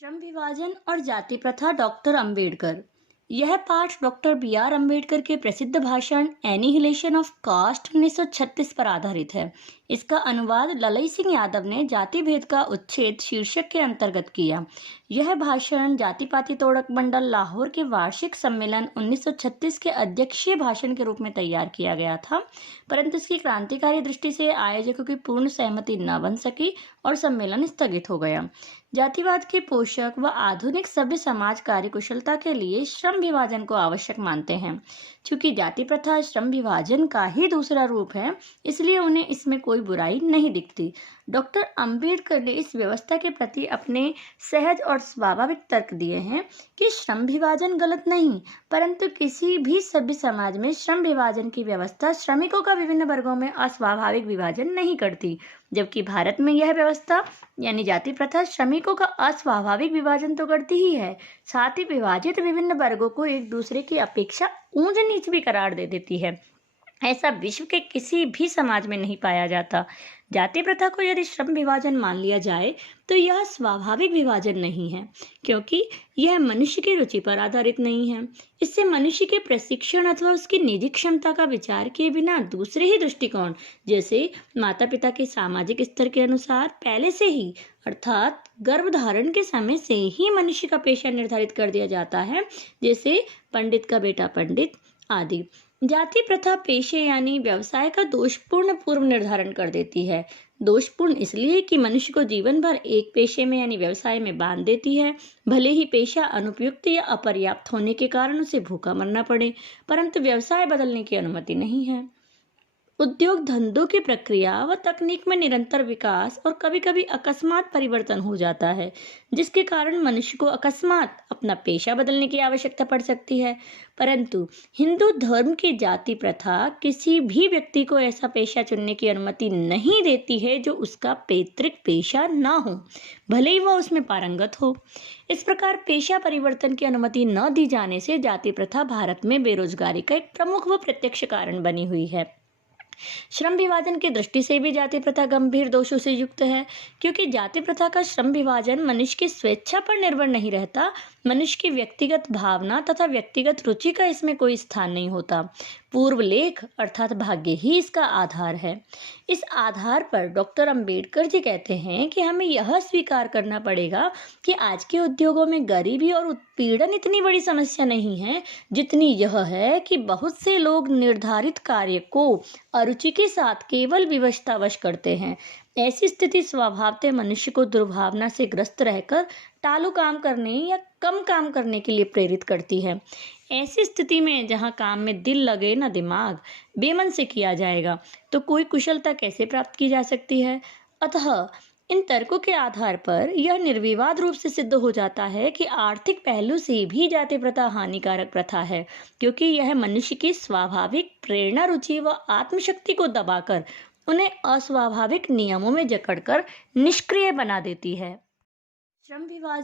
श्रम विभाजन और जाति प्रथा डॉक्टर अंबेडकर। यह पाठ डॉक्टर बी.आर. अंबेडकर के प्रसिद्ध भाषण एनिहिलेशन ऑफ कास्ट 1936 पर आधारित है। इसका अनुवाद ललई सिंह यादव ने जाति भेद का उच्छेद शीर्षक के अंतर्गत किया। यह भाषण जाति पाति तोड़क मंडल लाहौर के वार्षिक सम्मेलन 1936 के अध्यक्षीय भाषण के रूप में तैयार किया गया था, परंतु इसकी क्रांतिकारी दृष्टि से आयोजकों की पूर्ण सहमति न बन सकी और सम्मेलन स्थगित हो गया। जातिवाद के पोषक व आधुनिक सभ्य समाज कार्यकुशलता के लिए श्रम विभाजन को आवश्यक मानते हैं। चूंकि जाति प्रथा श्रम विभाजन का ही दूसरा रूप है, इसलिए उन्हें इसमें कोई बुराई नहीं दिखती। डॉक्टर अंबेडकर ने इस व्यवस्था के प्रति अपने सहज और स्वाभाविक तर्क दिए हैं कि श्रम विभाजन गलत नहीं, परंतु किसी भी सभ्य समाज में श्रम विभाजन की व्यवस्था श्रमिकों का विभिन्न वर्गों में अस्वाभाविक विभाजन नहीं करती, जबकि भारत में यह व्यवस्था यानी जाति प्रथा श्रमिकों का अस्वाभाविक विभाजन तो करती ही है, साथ ही विभाजित विभिन्न वर्गों को एक दूसरे की अपेक्षा ऊंच नीच भी करार दे देती है। ऐसा विश्व के किसी भी समाज में नहीं पाया जाता। जाति प्रथा को यदि श्रम विभाजन मान लिया जाए तो यह स्वाभाविक विभाजन नहीं है, क्योंकि यह मनुष्य की रुचि पर आधारित नहीं है। इससे मनुष्य के प्रशिक्षण अथवा उसकी निजी क्षमता का विचार किए बिना दूसरे ही दृष्टिकोण, जैसे माता पिता के सामाजिक स्तर के अनुसार पहले से ही अर्थात गर्भधारण के समय से ही मनुष्य का पेशा निर्धारित कर दिया जाता है, जैसे पंडित का बेटा पंडित आदि। जाति प्रथा पेशे यानी व्यवसाय का दोषपूर्ण पूर्व निर्धारण कर देती है। दोषपूर्ण इसलिए कि मनुष्य को जीवन भर एक पेशे में यानी व्यवसाय में बांध देती है। भले ही पेशा अनुपयुक्त या अपर्याप्त होने के कारण उसे भूखा मरना पड़े, परंतु व्यवसाय बदलने की अनुमति नहीं है। उद्योग धंधों की प्रक्रिया व तकनीक में निरंतर विकास और कभी कभी अकस्मात परिवर्तन हो जाता है, जिसके कारण मनुष्य को अकस्मात अपना पेशा बदलने की आवश्यकता पड़ सकती है। परंतु हिंदू धर्म की जाति प्रथा किसी भी व्यक्ति को ऐसा पेशा चुनने की अनुमति नहीं देती है जो उसका पैतृक पेशा ना हो, भले ही वह उसमें पारंगत हो। इस प्रकार पेशा परिवर्तन की अनुमति न दी जाने से जाति प्रथा भारत में बेरोजगारी का एक प्रमुख व प्रत्यक्ष कारण बनी हुई है। श्रम विभाजन की दृष्टि से भी जाति प्रथा गंभीर दोषों से युक्त है, क्योंकि जाति प्रथा का श्रम विभाजन मनुष्य की स्वेच्छा पर निर्भर नहीं रहता। मनुष्य की व्यक्तिगत भावना तथा व्यक्तिगत रुचि का इसमें कोई स्थान नहीं होता। पूर्व लेख अर्थात भाग्य ही इसका आधार है। इस आधार पर डॉक्टर अंबेडकर जी कहते हैं कि हमें यह स्वीकार करना पड़ेगा कि आज के उद्योगों में गरीबी और उत्पीड़न इतनी बड़ी समस्या नहीं है, जितनी यह है कि बहुत से लोग निर्धारित कार्य को अरुचि के साथ केवल विवशतावश करते हैं। ऐसी स्थिति स्वभावतः मनुष्य को दुर्भावना से ग्रस्त रहकर टालू काम करने या कम काम करने के लिए प्रेरित करती है। ऐसी स्थिति में जहाँ काम में दिल लगे न दिमाग, बेमन से किया जाएगा, तो कोई कुशलता कैसे प्राप्त की जा सकती है। अतः इन तर्कों के आधार पर यह निर्विवाद रूप से सिद्ध हो जाता है कि आर्थिक पहलू से भी जाति प्रथा हानिकारक प्रथा है, क्योंकि यह मनुष्य की स्वाभाविक प्रेरणा, रुचि व आत्मशक्ति को दबाकर उन्हें अस्वाभाविक नियमों में जकड़कर निष्क्रिय बना देती है। श्रम विभाजन